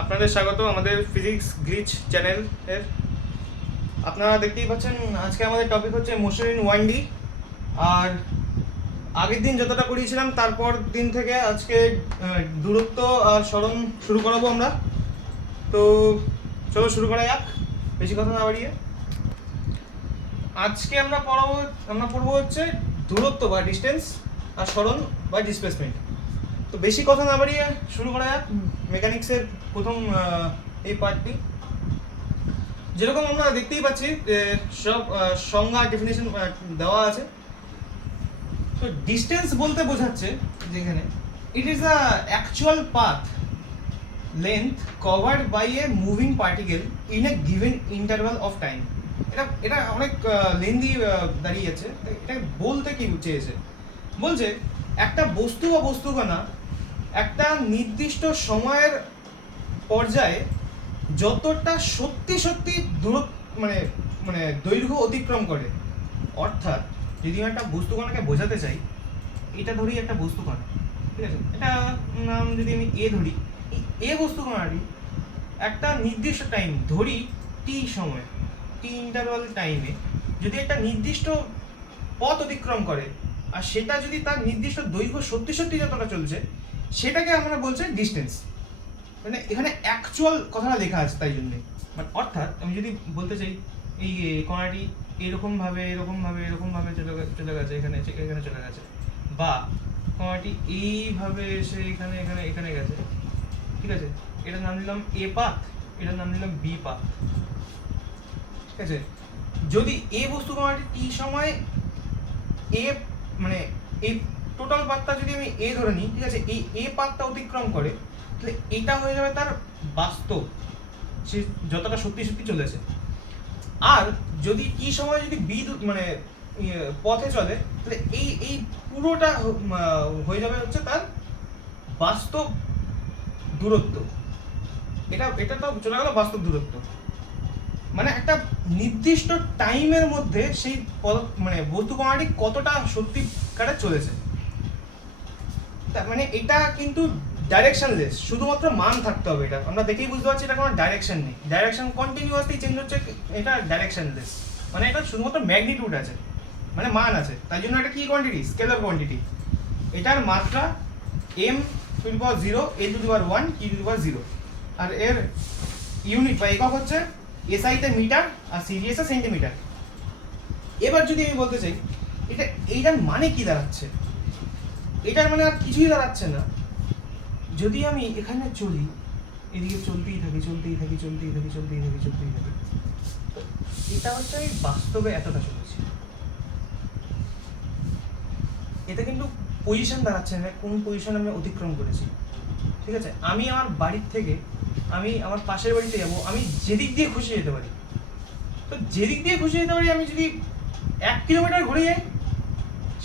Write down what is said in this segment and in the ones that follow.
আপনাদের স্বাগত আমাদের ফিজিক্স গ্লিচ চ্যানেল এর। আপনারা দেখতেই পাচ্ছেন আজকে আমাদের টপিক হচ্ছে মোশন ইন 1D। আর আগের দিন যতটা করিয়েছিলাম তারপর দিন থেকে আজকে দূরত্ব আর সরণ শুরু করাবো আমরা। তো চলো শুরু করা যাক, বেশি কথা না বাড়িয়ে। আজকে আমরা পড়বো হচ্ছে দূরত্ব বা ডিস্টেন্স আর সরণ বা ডিসপ্লেসমেন্ট। তো বেশি কথা না বাড়িয়ে শুরু করা যাক মেকানিক্সের প্রথম এই পার্টটি। যেরকম আমরা দেখতেই পাচ্ছি সব সংজ্ঞা ডেফিনেশন দেওয়া আছে। তো ডিস্টেন্স বলতে বোঝাচ্ছে যেখানে it is a actual path length covered by a moving particle in a given interval of time. এটা অনেক লেন্দি দাঁড়িয়েছে। এটা বলতে কি চেয়েছে, বলছে একটা বস্তু বা বস্তুকণা একটা নির্দিষ্ট সময়ের পর্যায়ে যতটা সত্যি মানে দৈর্ঘ্য অতিক্রম করে। অর্থাৎ যদি আমি একটা বস্তুকণাকে বোঝাতে চাই, এটা ধরি একটা বস্তুকণা, ঠিক আছে, এটা নাম যদি আমি এ ধরি, এ বস্তুকণাটি একটা নির্দিষ্ট টাইম ধরি টি সময়, টি ইন্টারভাল টাইমে যদি একটা নির্দিষ্ট পথ অতিক্রম করে আর সেটা যদি তার নির্দিষ্ট দৈর্ঘ্য সত্যি যতটা চলছে সেটাকে আমরা বলছি ডিস্টেন্স। মানে এখানে অ্যাকচুয়াল কথাটা লেখা আছে তাই জন্যে। মানে অর্থাৎ আমি যদি বলতে চাই এই কণাটি এরকমভাবে চলে গেছে এখানে চলে গেছে, বা কণাটি এইভাবে এসে এখানে গেছে, ঠিক আছে, এটার নাম দিলাম এ পাথ, এটার নাম দিলাম বি পাথ, ঠিক আছে। যদি এ বস্তু কণাটি টি সময় এ মানে এই টোটাল পাথটা যদি আমি এ ধরে নিই, ঠিক আছে, এই এ পাথটা অতিক্রম করে, তাহলে এটা হয়ে যাবে তার বাস্তব, সে যতটা সত্যি চলেছে। আর যদি টি সময় যদি বি মানে পথে চলে, তাহলে এই পুরোটা হয়ে যাবে হচ্ছে তার বাস্তব দূরত্ব। এটা তো চলে গেল বাস্তব দূরত্ব। মানে একটা নির্দিষ্ট টাইমের মধ্যে সেই মানে বস্তু কণাটি কতটা সত্যিকারে চলেছে। মানে এটা কিন্তু ডাইরেকশনলেস, শুধুমাত্র মান থাকতে হবে। এটা আমরা দেখেই বুঝতে পারছি এটা কোনো ডাইরেকশন নেই, ডাইরেকশন কন্টিনিউয়াসলি চেঞ্জ হচ্ছে, এটা ডাইরেকশনলেস। মানে এটা শুধুমাত্র ম্যাগনিটিউড আছে, মানে মান আছে, তাই জন্য এটা কি কোয়ান্টিটি, স্কেলার কোয়ান্টিটি। এটার মাত্রা m to the power 0, a to the power 1, t to the power 0। আর এর ইউনিট বা একক হচ্ছে SI তে মিটার আর সিজিএস এ সেন্টিমিটার। এবার যদি আমি বলতে চাই এইটার মানে কি দাঁড়াচ্ছে, এটার মানে আর কিছুই দাঁড়াচ্ছে না। যদি আমি এখানে চলি, এদিকে চলতেই থাকি, এটা হচ্ছে আমি বাস্তবে এতটা চলেছি। এটা কিন্তু পজিশন দাঁড়াচ্ছে না, কোন পজিশন আমি অতিক্রম করেছি, ঠিক আছে। আমি আমার বাড়ির থেকে আমি আমার পাশের বাড়িতে যাবো, আমি যেদিক দিয়ে খুশি যেতে পারি। তো যেদিক দিয়ে খুশি যেতে পারি, আমি যদি 1 কিলোমিটার ঘুরে যাই,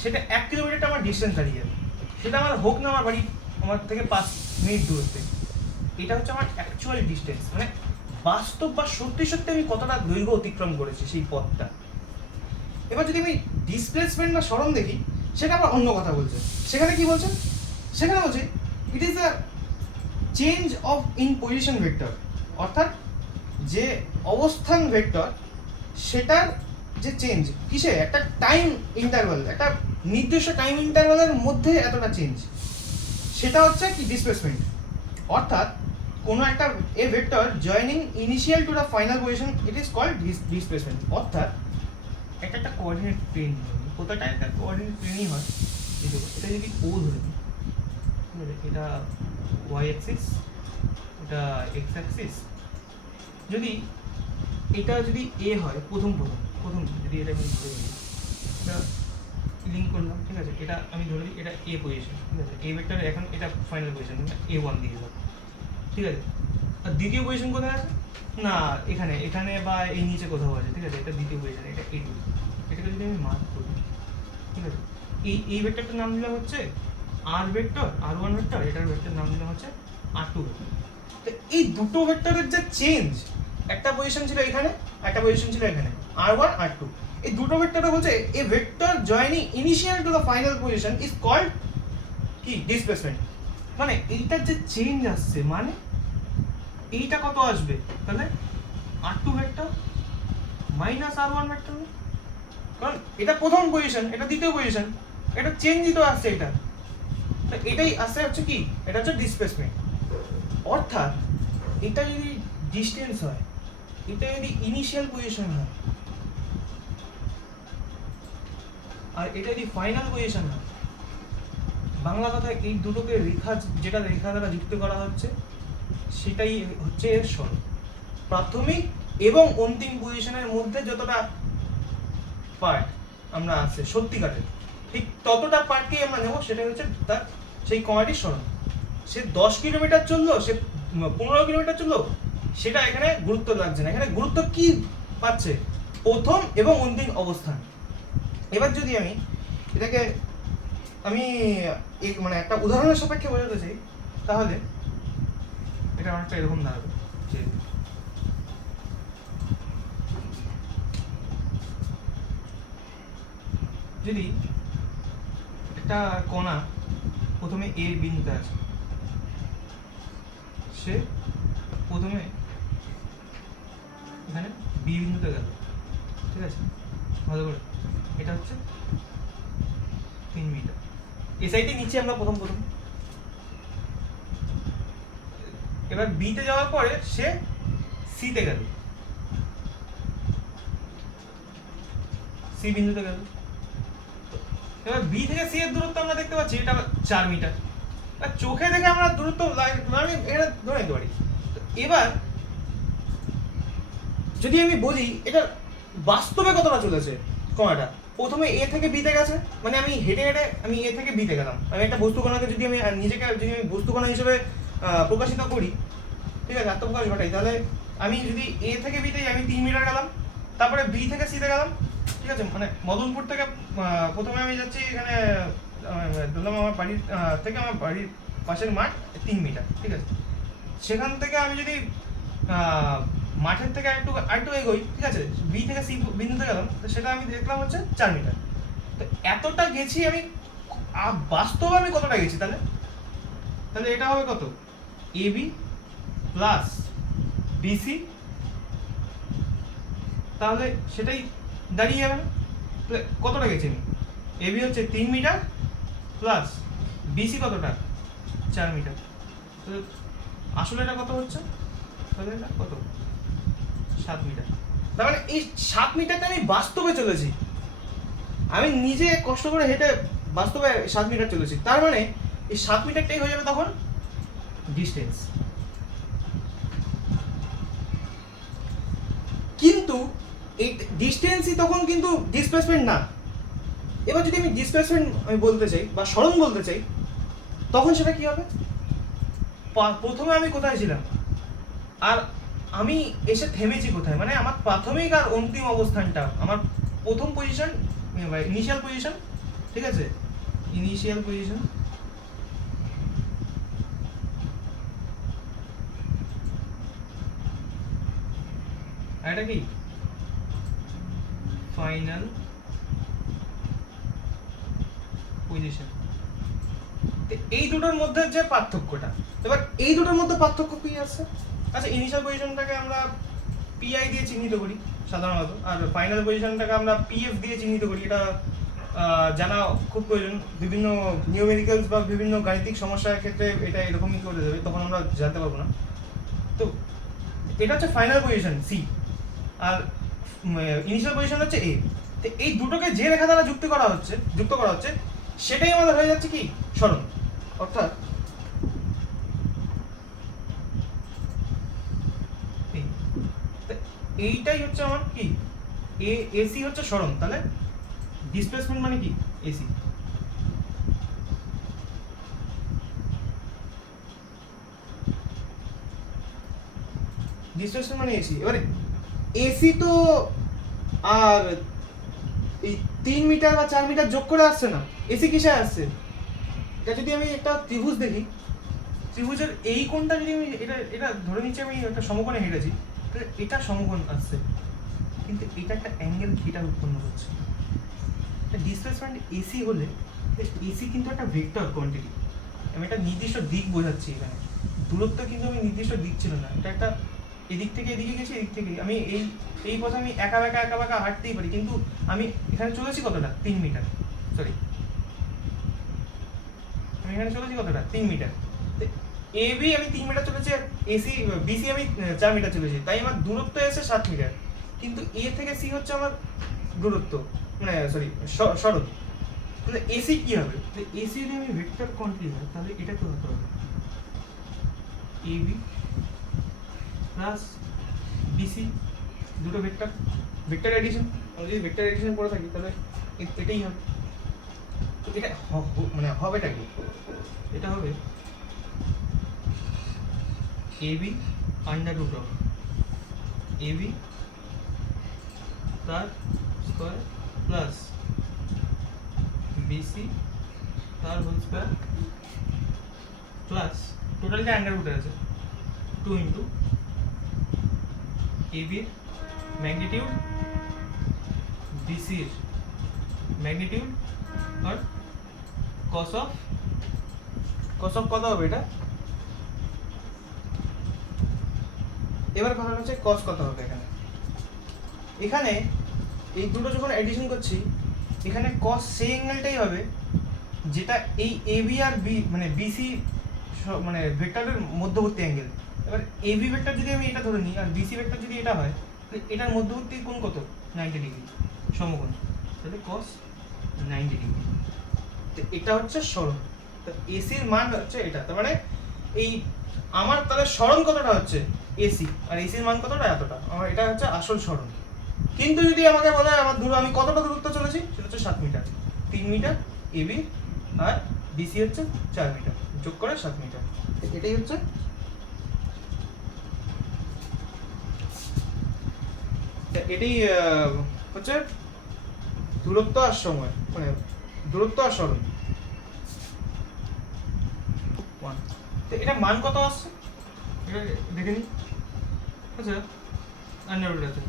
সেটা 1 কিলোমিটারটা আমার ডিস্টেন্স দাঁড়িয়ে যাবে। সেটা আমার হোক না আমার থেকে 5 মিনিট দূরত্বে। এটা হচ্ছে আমার অ্যাকচুয়াল ডিস্টেন্স, মানে বাস্তব বা সত্যি আমি কতটা দৈর্ঘ্য অতিক্রম করেছি সেই পথটা। এবার যদি আমি ডিসপ্লেসমেন্ট বা সরণ দেখি, সেটা আবার অন্য কথা বলছে। সেখানে কি বলছে, সেখানে বলছে ইট is a change of in position vector. অর্থাৎ যে অবস্থান ভেক্টর সেটার যে চেঞ্জ কিসে, একটা টাইম ইন্টারভাল, একটা নির্দিষ্ট টাইম ইন্টারভালের মধ্যে এতটা চেঞ্জ, সেটা হচ্ছে কি ডিসপ্লেসমেন্ট। অর্থাৎ কোনো একটা a vector joining initial to the final position, it is called displacement. অর্থাৎ একটা কোঅর্ডিনেট প্লেন, কোথাটা একটা কোঅর্ডিনেট প্লেনই হয়। এটা যদি ও ধরে নিই, এটা ওয়াই অ্যাক্সিস, এটা এক্স অ্যাক্সিস। যদি এটা যদি এ হয়, প্রথম যদি এটা আমি ধরে নিই, এটা লিঙ্ক করলাম, ঠিক আছে, এটা আমি ধরে নিই এটা এ পজিশন, ঠিক আছে, এ ভেক্টর এখন এটা ফাইনাল পজিশন A1 দিয়ে দিলাম, ঠিক আছে। আর দ্বিতীয় পজিশন কোথায় আছে না, এখানে বা এই নিচে কোথাও আছে, ঠিক আছে, এটা দ্বিতীয় পজিশন, এটা A2। এটাকে যদি আমি মার্ক করি, ঠিক আছে, এই ভেক্টরটার নাম দিলাম হচ্ছে আর ভেক্টর, R1 ভেক্টর, এটার ভেক্টর নাম দিলাম হচ্ছে R2 ভেক্টর। তো এই দুটো ভেক্টরের যে চেঞ্জ, একটা পজিশন ছিল এখানে, একটা পজিশন ছিল এখানে, R1 R2, এই দুটো ভেক্টরে বলছে a vector joining initial to the final position is called কি ডিসপ্লেসমেন্ট। মানে এইটার যে চেঞ্জ আসছে, মানে এইটা কত আসবে তাহলে R2 vector minus R1 vector, কারণ এটা প্রথম পজিশন, এটা দ্বিতীয় পজিশন, এটা চেঞ্জই তো আসছে, এটা তো এটাই আসছে হচ্ছে কি, এটা হচ্ছে ডিসপ্লেসমেন্ট। অর্থাৎ এটা যদি ডিস্টেন্স হয়, এটা যদি ইনিশিয়াল পজিশন হয়, আর এটা যদি ফাইনাল পজিশন হয়, বাংলা কথায় এই দুটোকে রেখা, যেটা রেখা দ্বারা যুক্ত করা হচ্ছে সেটাই হচ্ছে এর সরণ। প্রাথমিক এবং অন্তিম পজিশনের মধ্যে যতটা পার্ট আমরা আছে সত্যিকারের, ঠিক ততটা পার্টকেই আমরা নেব, সেটাই হচ্ছে তার সেই কমাটির সরণ। সে 10 কিলোমিটার চললো, সে 15 কিলোমিটার চললো, সেটা এখানে গুরুত্ব লাগছে না। এখানে গুরুত্ব কি পাচ্ছে, প্রথম এবং অন্তিম অবস্থান। এবার যদি আমি এটাকে মানে একটা উদাহরণের সাপেক্ষে বোঝাতে চাই, তাহলে এটা অনেকটা এরকম দাঁড়াবে যে যদি একটা কণা প্রথমে এ বিন্দুতে আছে, সে প্রথমে এখানে বি বিন্দুতে গেল, ঠিক আছে, ভালো করে, এটা হচ্ছে 3 মিটার, এসআইটি নিচে আমরা প্রথম, এবার বি তে যাওয়ার পরে সে সি তে গেল, সি বিন্দুতে গেল। এবার বি থেকে সি এর দূরত্ব আমরা দেখতে পাচ্ছি এটা 4 মিটার। চোখে দেখে আমরা দূরত্ব আমি এটা ধরে নিতে পারি। এবার যদি আমি বলি এটা বাস্তবে কতটা চলেছে কণাটা, প্রথমে এ থেকে বি তে গেছে, মানে আমি হেঁটে আমি এ থেকে বি তে গেলাম। আমি একটা বস্তু কণাকে যদি আমি নিজেকে যদি আমি বস্তু কণা হিসেবে প্রকাশিত করি, ঠিক আছে, আত্মপ্রকাশ ঘটাই, তাহলে আমি যদি এ থেকে বি তে আমি 3 মিটার গেলাম, তারপরে বি থেকে সি তে গেলাম, ঠিক আছে, মানে মদনপুর থেকে প্রথমে আমি যাচ্ছি এখানে ধরলাম আমার বাড়ির থেকে আমার বাড়ির পাশের মাঠ 3 মিটার, ঠিক আছে, সেখান থেকে আমি যদি মাঠের থেকে আরেকটু এগোই, ঠিক আছে, বি থেকে সি বিন্দুতে গেলাম, তো সেটা আমি দেখলাম হচ্ছে 4 মিটার। তো এতটা গেছি আমি, বাস্তবে আমি কতটা গেছি, তাহলে এটা হবে কত, এবি প্লাস বিসি, তাহলে সেটাই দাঁড়িয়ে যাবে না। তাহলে কতটা গেছি আমি, এবি হচ্ছে 3 মিটার প্লাস বিসি কতটা, 4 মিটার। তো আসলে এটা কত হচ্ছে, তাহলে এটা কত, 7 মিটার। তার মানে এই 7 মিটারটা আমি বাস্তবে চলেছি, আমি নিজে কষ্ট করে হেঁটে বাস্তবে 7 মিটার চলেছি। তার মানে এই 7 মিটারটাই হয়ে যাবে তখন ডিস্টেন্স। কিন্তু এই ডিস্টেন্সই তখন কিন্তু ডিসপ্লেসমেন্ট না। এবার যদি আমি ডিসপ্লেসমেন্ট আমি বলতে চাই বা সরণ বলতে চাই, তখন সেটা কি হবে, প্রথমে আমি কোথায় ছিলাম আর আমি এসে থেমেছি কোথায়, মানে আমার প্রাথমিক আর অন্তিম অবস্থানটা, আমার প্রথম পজিশন, ইনিশিয়াল পজিশন, ঠিক আছে, ইনিশিয়াল পজিশন, আর এটা কি ফাইনাল পজিশন। এই দুটোর মধ্যে যে পার্থক্যটা, এবার এই দুটোর মধ্যে পার্থক্য কি আছে, আচ্ছা, ইনিশিয়াল পজিশনটাকে আমরা পিআই দিয়ে চিহ্নিত করি সাধারণত, আর ফাইনাল পজিশনটাকে আমরা পিএফ দিয়ে চিহ্নিত করি। এটা জানা খুব প্রয়োজন, বিভিন্ন নিউমেরিক্যালস বা বিভিন্ন গাণিতিক সমস্যার ক্ষেত্রে এটা এরকমই করে দেবে, তখন আমরা জানতে পারবো না। তো এটা হচ্ছে ফাইনাল পজিশন সি, আর ইনিশিয়াল পজিশন হচ্ছে এ। তো এই দুটোকে যে রেখা দ্বারা যুক্ত করা হচ্ছে সেটাই আমাদের হয়ে যাচ্ছে কি সরণ। অর্থাৎ এইটাই হচ্ছে আমার কি, এসি হচ্ছে সরণ। তাহলে ডিসপ্লেসমেন্ট মানে কি, এসি। ডিসপ্লেসমেন্ট মানে এসি। এবারে এসি তো আর এই 3 মিটার বা 4 মিটার যোগ করে আসছে না, এসি কিসে আসছে, এটা যদি আমি একটা ত্রিভুজ দেখি, ত্রিভুজের এই কোণটা যদি আমি এটা ধরে নিচ্ছি আমি একটা সমকোণে হেঁটেছি, তাহলে এটা সমকোণ আসছে, কিন্তু এটা একটা অ্যাঙ্গেল থিটা উৎপন্ন হচ্ছে। ডিসপ্লেসমেন্ট এসি হলে এসি কিন্তু একটা ভেক্টর কোয়ান্টিটি, আমি একটা নির্দিষ্ট দিক বোঝাচ্ছি এখানে, দূরত্ব কিন্তু আমি নির্দিষ্ট দিচ্ছিল না, এটা একটা এদিক থেকে এদিকে গেছি, এদিক থেকে আমি এই পথে আমি একা বেঁকা হাঁটতেই পারি, কিন্তু আমি এখানে চলেছি কতটা 3 মিটার, সরি আমি এখানে চলেছি কতটা 3 মিটার। এবি আমি 3 মিটার চলেছি, আর এসি বিসি আমি 4 মিটার চলেছি, তাই আমার দূরত্ব এসে 7 মিটার। কিন্তু এ থেকে সি হচ্ছে আমার দূরত্ব, মানে সরি সরণ। তাহলে এসি কি হবে? এসি যদি আমি ভেক্টর কোয়ান্টিটি হয় তাহলে এটা কি হতে হবে? এবি প্লাস বিসি, দুটো ভেক্টর এডিশন। আমি যদি ভেক্টর এডিশন পড়ে থাকি তাহলে এটাই হবে। তো এটা মানে হবেটা কি? এটা হবে AB under root of AB তার স্কোয়ার প্লাস বিসি তার হোল স্কোয়ার প্লাস টোটালটা আন্ডার রুটে আছে 2 ইন্টু এবির ম্যাগনিটিউড বিসির ম্যাগনিটিউড আর কস অফ কত হবে এটা? এবার কথা হচ্ছে কস কত হবে এখানে। এখানে এই দুটো যখন এডিশন করছি, এখানে কস সেই অ্যাঙ্গেলটাই হবে যেটা এই এবি আর বি মানে বিসি মানে ভেক্টরের মধ্যবর্তী অ্যাঙ্গেল। এবার এবি ভেক্টর যদি আমি এটা ধরে নিই আর বিসি ভেক্টর যদি এটা হয়, তাহলে এটার মধ্যবর্তী কোণ কত? 90 ডিগ্রি সমকোণ, তাহলে কস 90 ডিগ্রি। তো এটা হচ্ছে সরণ। তো এসির মান হচ্ছে এটা, তার মানে এই আমার তাহলে সরণ কতটা হচ্ছে এসি, আর এসির মান কতটা এতটা, আমার এটা হচ্ছে আসল সরণ। কিন্তু যদি আমাকে বলে আমার আমি কতটা দূরত্ব চলেছি, সেটা হচ্ছে 7 মিটার। 3 মিটার এবি আর বিসি হচ্ছে 4 মিটার, যোগ করে 7 মিটার। এটাই হচ্ছে হচ্ছে দূরত্ব আর সময়, মানে দূরত্ব আর সরণ। তো এটা মান কত আসছে এটা দেখে নিই। আচ্ছা আন্ডার রুট আছে,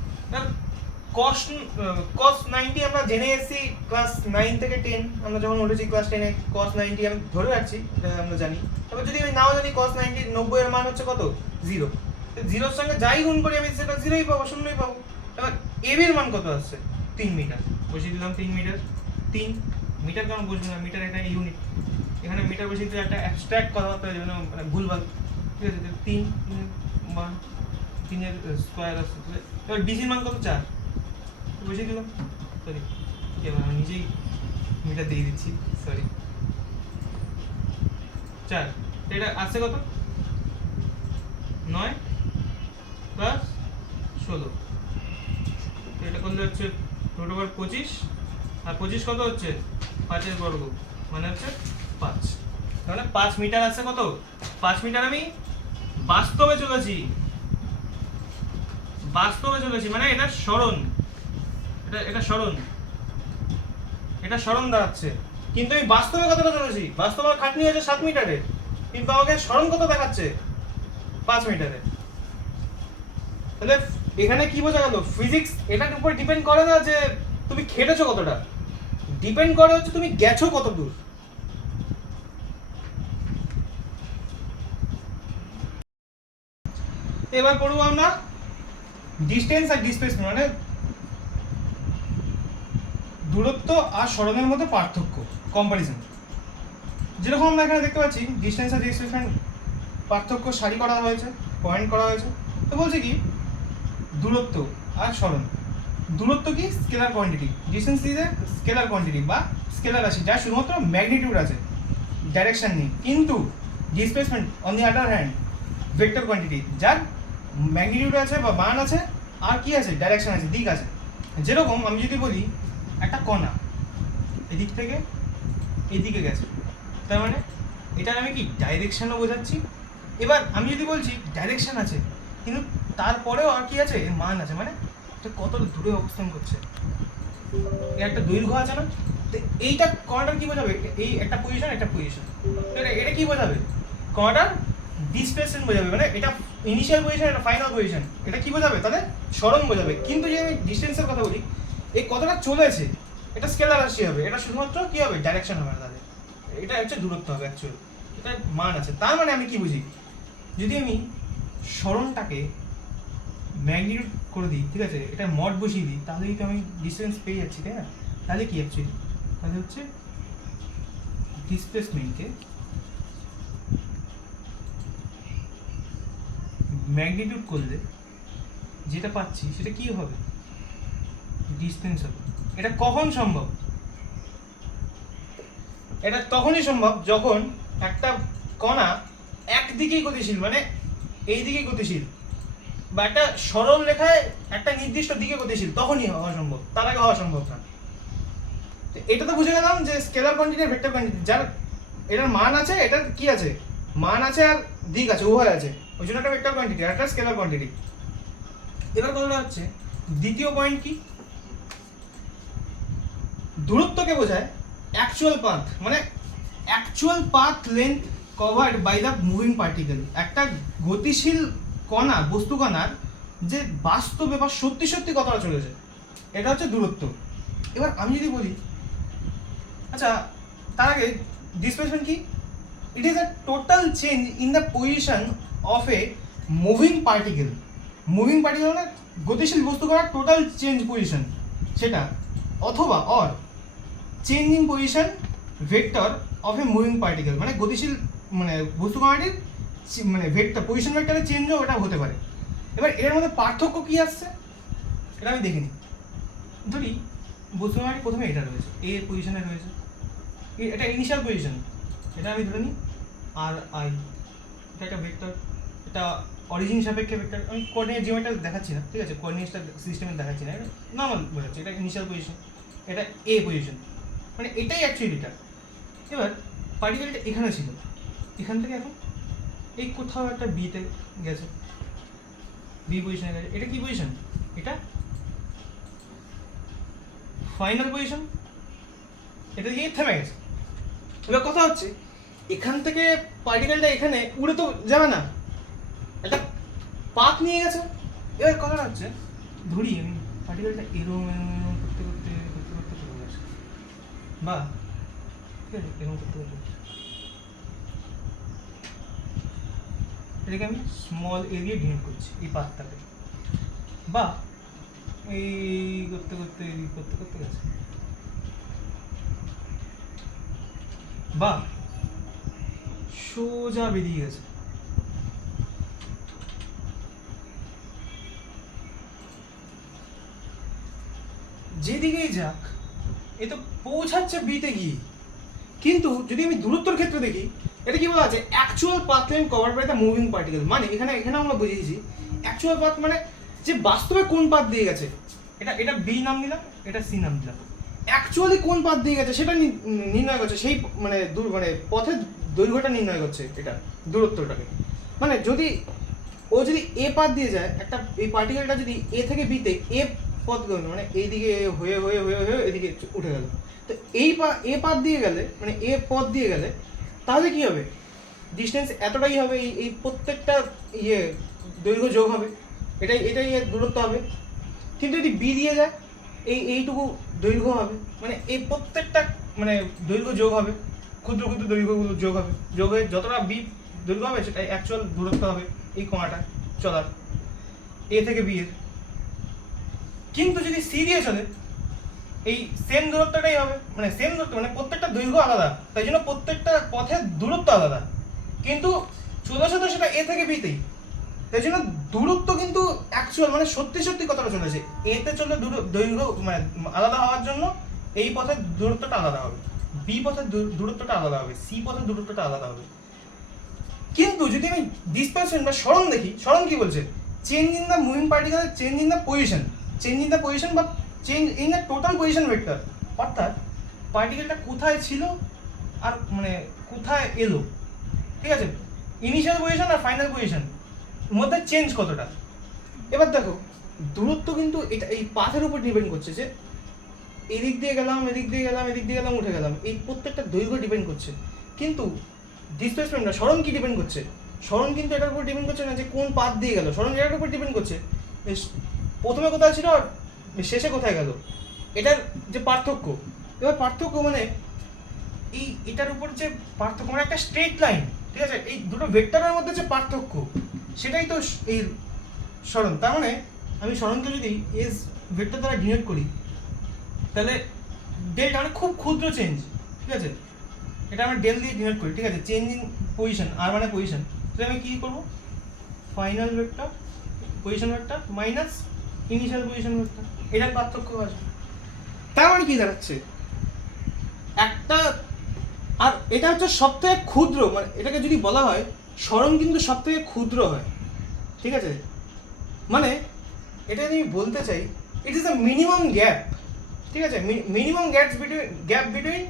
cos 90 আমরা জেনে এসেছি ক্লাস 9 থেকে 10, আমরা যখন উঠেছি ক্লাস 10 এ cos 90 আমি ধরে রাখছি, এটা আমরা জানি। তবে যদি আমি নাও জানি cos 90 এর মান হচ্ছে কত? 0। তো 0 এর সঙ্গে যাই গুণ করি আমি সেটা 0ই পাবো, 0ই পাবো। এবার ab এর মান কত আসছে? 3 মিটার, বসিয়ে দিলাম 3 মিটার। 3 মিটার কেন বুঝবো না, মিটার একটা ইউনিট, এখানে মিটার বসিয়ে দিলে একটা অ্যাবস্ট্রাক্ট কথাবার্তা হয়ে যাবে না, মানে ভুলভাল, ঠিক আছে। 3 মান 3 এর স্কয়ার আসছে। এবার বিসির মান কত? 4, বসিয়ে দিলাম। সরি আমি নিজেই মিটার দিয়ে দিচ্ছি, সরি। 4, এটা আসছে কত? 9 প্লাস 16, এটা করলে হচ্ছে √25, আর 25 কত হচ্ছে? 5 এর বর্গ, মানে হচ্ছে 5। তাহলে 5 মিটার আছে কত? 5 মিটার আমি বাস্তবে চলেছি, মানে এটা সরণ, এটা সরণ দাঁড়াচ্ছে। কিন্তু আমি বাস্তবে কতটা চলেছি? বাস্তবে খাটনি হচ্ছে 7 মিটারে, কিন্তু আমাকে সরণ কত দেখাচ্ছে? 5 মিটারে। তাহলে এখানে কি বোঝা গেল? ফিজিক্স এটার উপর ডিপেন্ড করে না যে তুমি খেটেছো কতটা, ডিপেন্ড করে হচ্ছে তুমি গেছো কত দূর। এবার পড়বো আমরা ডিসটেন্স আর ডিসপ্লেসমেন্ট, মানে দূরত্ব আর সরণের মধ্যে পার্থক্য, কম্পারিজন। যেরকম আমরা এখানে দেখতে পাচ্ছি ডিসটেন্স আর ডিসপ্লেসমেন্ট পার্থক্য সারি করা হয়েছে, পয়েন্ট করা হয়েছে। তো বলছে কি দূরত্ব আর সরণ। দূরত্ব কি? Scalar quantity. Distance is a scalar quantity বা স্কেলার রাশি, যার শুধুমাত্র ম্যাগনিটিউড আছে, ডাইরেকশন নেই। কিন্তু displacement on the other hand vector quantity, যার ম্যাগনিটিউড আছে বা মান আছে, আর কি আছে? ডাইরেকশন আছে, দিক আছে। যেরকম আমি যদি বলি একটা কণা এদিক থেকে এদিকে গেছে, তার মানে এটার আমি কি ডাইরেকশনও বোঝাচ্ছি। এবার আমি যদি বলছি ডাইরেকশন আছে কিন্তু তারপরেও আর কি আছে? এর মান আছে, মানে এটা কত দূরে অবস্থান করছে, এর একটা দৈর্ঘ্য আছে না। তো এইটা কণাটার কি বোঝাবে? এই একটা পজিশন, এটা কি বোঝাবে? কণাটার ডিসপ্লেসমেন্ট বোঝাবে, মানে এটা ইনিশিয়াল পজিশন, এটা ফাইনাল পজিশন, এটা কি বোঝাবে? তাহলে সরণ বোঝাবে। কিন্তু যদি আমি ডিসটেন্সের কথা বলি, এই কতটা চলেছে, এটা স্কেলার রাশি হবে, এটা শুধুমাত্র কি হবে? ডাইরেকশন হবে। তাহলে এটা হচ্ছে দূরত্ব হবে অ্যাকচুয়ালি, এটা মান আছে। তার মানে আমি কি বুঝি? যদি আমি সরণটাকে ম্যাগনিটিউড করে দিই, ঠিক আছে, এটা মড বসিয়ে দিই, তাহলে কিন্তু আমি ডিস্টেন্স পেয়ে যাচ্ছি, তাই না? তাহলে কি অ্যাকচুয়ালি, তাহলে হচ্ছে ডিসপ্লেসমেন্টকে ম্যাগনিটিউড করলে যেটা পাচ্ছি সেটা কি হবে, ডিস্টেন্স হবে। এটা কখন সম্ভব? এটা তখনই সম্ভব যখন একটা কণা একদিকেই গতিশীল, মানে এই দিকেই গতিশীল, বা একটা সরল রেখায় একটা নির্দিষ্ট দিকে গতিশীল, তখনই হওয়া সম্ভব, তার আগে হওয়া সম্ভব না। এটা তো বুঝে গেলাম যে স্কেলার কোয়ান্টিটি আর ভেক্টর কোয়ান্টিটি, যার এটার মান আছে, এটার কি আছে, মান আছে আর দিক আছে, উভয় আছে, ওই জন্য একটা ভেক্টর কোয়ান্টিটি আর একটা স্কেলার কোয়ান্টিটি। এবার কথাটা হচ্ছে দ্বিতীয় পয়েন্ট কি, দূরত্বকে বোঝায় অ্যাকচুয়াল পাথ, মানে actual path length covered by the moving particle. একটা গতিশীল কণা, বস্তু কণার যে বাস্তবে বা সত্যি সত্যি কতটা চলেছে, এটা হচ্ছে দূরত্ব। এবার আমি যদি বলি, আচ্ছা তার আগে ডিসপ্লেসমেন্ট কি, ইট is a total change in the position of A moving particle. Moving particle মানে গতিশীল বস্তু কণার টোটাল চেঞ্জ পজিশন সেটা, অথবা or change in position vector of A moving particle, মানে গতিশীল মানে বস্তু কণাটির মানে ভেক্টর, পজিশন ভেক্টরের চেঞ্জও ওটা হতে পারে। এবার এর মধ্যে পার্থক্য কি আসছে এটা আমি দেখিনি। ধরি বস্তু কণাটি প্রথমে এটা রয়েছে, এ পজিশনে রয়েছে, এটা ইনিশিয়াল পজিশন, এটা আমি ধরে নিই আর আই, এটা একটা ভেক্টর, এটা অরিজিন সাপেক্ষে ভেক্টর, আমি কোঅর্ডিনেট জিওমেট্রি দেখাচ্ছি না, ঠিক আছে, কোঅর্ডিনেটটা সিস্টেমে দেখাচ্ছি না, এটা নর্মাল বোঝাচ্ছি, এটা ইনিশিয়াল পজিশন, এটা এ পজিশন, মানে এটাই অ্যাকচুয়ালি এটা। এবার পার্টিকেলটা এখানে ছিল, এখান থেকে এখন এই কোথাও একটা বিতে গেছে, বি পজিশনে গেছে, এটা কি পজিশন, এটা ফাইনাল পজিশন, এটা গিয়ে থেমে গেছে। এবার কথা হচ্ছে এখান থেকে পার্টিকেলটা এখানে উড়ে তো যাবে না, একটা পাথ নিয়ে গেছে। এবার কথাটা হচ্ছে ধরি আমি পার্টিকেলটা এরম এরম করতে করতে করতে করতে চলে গেছে, বা ঠিক আছে এরম করতে করতে এটাকে আমি স্মল এরিয়া ডিনোট করছি এই পাথটাকে, বা এই করতে করতে করতে করতে গেছে, বা সোজা বেরিয়ে গেছে। যেদিকেই যাক এ তো পৌঁছাচ্ছে বিতে গিয়ে। কিন্তু যদি আমি দূরত্বের ক্ষেত্রে দেখি, এটা কি বলা আছে, actual path line cover by the moving particle, মানে এখানে আমরা বুঝিয়েছি অ্যাকচুয়াল পাথ মানে যে বাস্তবে কোন পাথ দিয়ে গেছে, এটা বি নাম দিলাম, এটা সি নাম দিলাম, অ্যাকচুয়ালি কোন পাথ দিয়ে গেছে সেটা নির্ণয় করছে, সেই মানে মানে পথের দৈর্ঘ্যটা নির্ণয় করছে, এটা দূরত্বটাকে। মানে যদি ও যদি এ পাথ দিয়ে যায়, একটা এই পার্টিকেলটা যদি এ থেকে বিতে এ পথ গেল, মানে এইদিকে হয়ে হয়ে হয়ে হয়ে এদিকে উঠে গেল, তো এ পাথ দিয়ে গেলে, মানে এ পথ দিয়ে গেলে, তাহলে কি হবে, ডিস্টেন্স এতটাই হবে, এই প্রত্যেকটা দৈর্ঘ্য যোগ হবে, এটাই এর দূরত্ব হবে। কিন্তু যদি বি দিয়ে যায়, এইটুকু দৈর্ঘ্য হবে, মানে এই প্রত্যেকটা মানে দৈর্ঘ্য যোগ হবে, ক্ষুদ্র ক্ষুদ্র দৈর্ঘ্যগুলো যোগ হয়ে যতটা বি দৈর্ঘ্য হবে সেটা অ্যাকচুয়াল দূরত্ব হবে এই কণাটা চলার, এ থেকে বি এর। কিন্তু যদি সি দিয়ে চলে, এই সেম দূরত্বটাই হবে, মানে সেম দূরত্ব, মানে প্রত্যেকটা দৈর্ঘ্য আলাদা, তাই জন্য প্রত্যেকটা পথের দূরত্ব আলাদা, কিন্তু চলেছে তো সেটা এ থেকে বিতেই, তাই জন্য দূরত্ব কিন্তু অ্যাকচুয়াল মানে সত্যি সত্যি কতটা চলেছে, এতে চলে দৈর্ঘ্য মানে আলাদা হওয়ার জন্য এই পথের দূরত্বটা আলাদা হবে, বি পথের দূরত্বটা আলাদা হবে, সি পথের দূরত্বটা আলাদা হবে। কিন্তু যদি আমি ডিসপ্লেসমেন্ট বা সরণ দেখি, সরণ কি বলছে, change in the moving particle, change in the position, change in the position বা change in the total position vector, অর্থাৎ পার্টিকেলটা কোথায় ছিল আর মানে কোথায় এলো, ঠিক আছে, ইনিশিয়াল পজিশন আর ফাইনাল পজিশন মধ্যে চেঞ্জ কতটা। এবার দেখো দূরত্ব কিন্তু এটা এই পাথের উপর ডিপেন্ড করছে, যে এদিক দিয়ে গেলাম, এদিক দিয়ে গেলাম, এদিক দিয়ে গেলাম, উঠে গেলাম, এই প্রত্যেকটা দৈর্ঘ্য ডিপেন্ড করছে। কিন্তু ডিসপ্লেসমেন্ট না, সরণ কি ডিপেন্ড করছে, সরণ কিন্তু এটার উপর ডিপেন্ড করছে না যে কোন পাথ দিয়ে গেল, সরণ এটার উপর ডিপেন্ড করছে প্রথমে কোথায় ছিল আর শেষে কোথায় গেল, এটার যে পার্থক্য। এবার পার্থক্য মানে এটার উপর যে পার্থক্য, মানে একটা স্ট্রেট লাইন, ঠিক আছে, এই দুটো ভেক্টরের মধ্যে যে পার্থক্য সেটাই তো এই সরণ। তার মানে আমি সরণকে যদি এস ভেক্টর দ্বারা ডিনোট করি তাহলে ডেলটা মানে খুব ক্ষুদ্র চেঞ্জ, ঠিক আছে, এটা আমরা ডেল দিয়ে ডিনোট করি, ঠিক আছে, চেঞ্জ ইন পজিশন, আর মানে পজিশন, তাহলে আমি কি করব, final vector position vector minus initial position vector, এটার পার্থক্য আসবে। তার মানে কি দাঁড়াচ্ছে একটা, আর এটা হচ্ছে সবথেকে ক্ষুদ্র, মানে এটাকে যদি বলা হয় সরণ কিন্তু সবথেকে ক্ষুদ্র হয়, ঠিক আছে, মানে এটা আমি বলতে চাই it is a minimum gap, ঠিক আছে, minimum gap between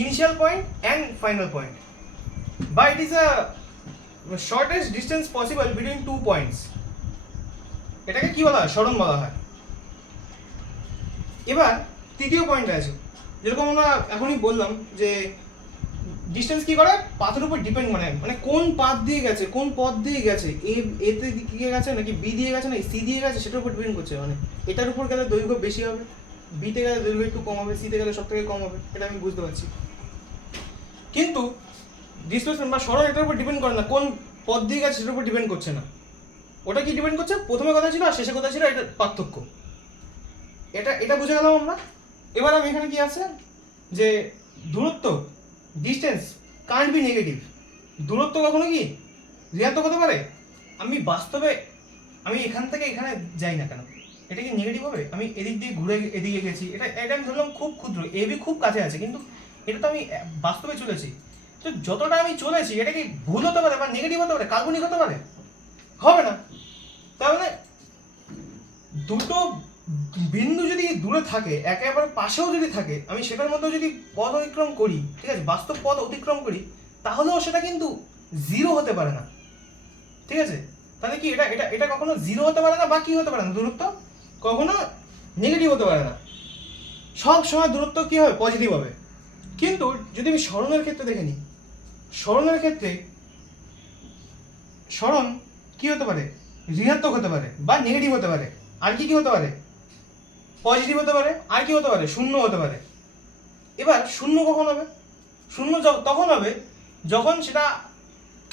initial point and final point, বা it is a shortest distance possible between two points, এটাকে কি বলা হয়, সরণ বলা হয়। এবার তৃতীয় পয়েন্টে আছে, যেরকম আমরা এখনই বললাম যে ডিস্টেন্স কি করে, পাথের উপর ডিপেন্ড, মানে কোন পাথ দিয়ে গেছে, কোন পথ দিয়ে গেছে, এতে দিয়ে গেছে নাকি বি দিয়ে গেছে নাকি সি দিয়ে গেছে, সেটার উপর ডিপেন্ড করছে, মানে এটার উপর গেলে দৈর্ঘ্য বেশি হবে, বিতে গেলে দৈর্ঘ্য একটু কম হবে, সিতে গেলে সব থেকে কম হবে, এটা আমি বুঝতে পারছি। কিন্তু ডিসপ্লেসমেন্ট বা সরণ এটার উপর ডিপেন্ড করে না, কোন পথ দিয়ে গেছে সেটার উপর ডিপেন্ড করছে না, ওটা কি ডিপেন্ড করছে, প্রথমে কথা ছিল আর শেষে কথা ছিল, এটা পার্থক্য, এটা বুঝে গেলাম আমরা। এবার আমি এখানে কি আছে যে দূরত্ব ডিস্টেন্স কান্ট বি নেগেটিভ, দূরত্ব কখনো কি ঋণাত্মক হতে পারে, আমি বাস্তবে আমি এখান থেকে এখানে যাই না কেন, এটা কি নেগেটিভ হবে, আমি এদিক দিয়ে ঘুরে এদিকে গেছি, এটা আমি ধরলাম খুব ক্ষুদ্র, এবি খুব কাছে আছে, কিন্তু এটা তো আমি বাস্তবে চলেছি, তো যতটা আমি চলেছি এটা কি ভুল হতে পারে বা নেগেটিভ হতে পারে, কাল্পনিক হতে পারে, হবে না। তাহলে দুটো বিন্দু যদি দূরে থাকে, একেবারে পাশেও যদি থাকে, আমি সেটার মধ্যে যদি পথ অতিক্রম করি, ঠিক আছে, বাস্তব পথ অতিক্রম করি, তাহলেও সেটা কিন্তু জিরো হতে পারে না, ঠিক আছে, তাহলে কি এটা এটা এটা কখনো জিরো হতে পারে না, বা কি হতে পারে না, দূরত্ব কখনো নেগেটিভ হতে পারে না, সব সময় দূরত্ব কি হবে, পজিটিভ হবে। কিন্তু যদি আমি সরণের ক্ষেত্রে দেখে নিই, সরণের ক্ষেত্রে সরণ কি হতে পারে, ঋণাত্মক হতে পারে বা নেগেটিভ হতে পারে, আর কি কি হতে পারে, পজিটিভ হতে পারে, আর কি হতে পারে, শূন্য হতে পারে। এবার শূন্য কখন হবে, শূন্য তখন হবে যখন সেটা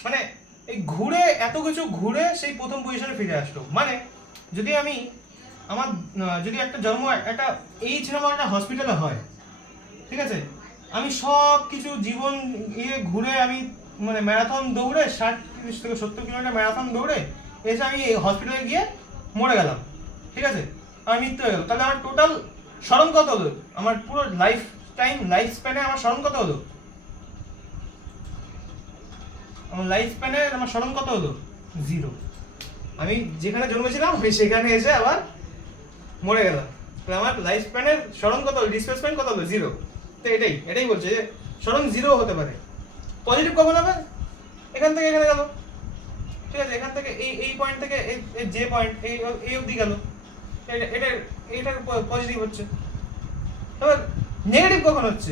মানে এই ঘুরে এত কিছু ঘুরে সেই প্রথম পজিশনে ফিরে আসলো, মানে যদি আমি আমার যদি একটা জন্ম একটা এইচ নামক একটা হসপিটালে হয়, ঠিক আছে, আমি সব কিছু জীবন ঘুরে আমি মানে ম্যারাথন দৌড়ে 60 থেকে 70 কিলোমিটার ম্যারাথন দৌড়ে এসে আমি এই হসপিটালে গিয়ে মরে গেলাম, ঠিক আছে, আমার মৃত্যু হয়ে গেল, তাহলে আমার টোটাল স্মরণ কত হলো, আমার পুরো লাইফ স্প্যানে আমার স্মরণ কত হলো, আমার লাইফ স্প্যানে আমার স্মরণ কত হলো, জিরো। আমি যেখানে জন্মেছিলাম আমি সেখানে এসে আবার মরে গেলাম, তাহলে আমার লাইফ স্প্যানের স্মরণ কত হলো, ডিসপ্লেসমেন্ট কত হলো, জিরো। তো এটাই বলছে যে স্মরণ জিরো হতে পারে। পজিটিভ কখন হবে, এখান থেকে এখানে গেল, ঠিক আছে, এখান থেকে এই পয়েন্ট থেকে এই যে পয়েন্ট এই অবধি গেল, এটা পজিটিভ হচ্ছে। এবার নেগেটিভ কখন হচ্ছে,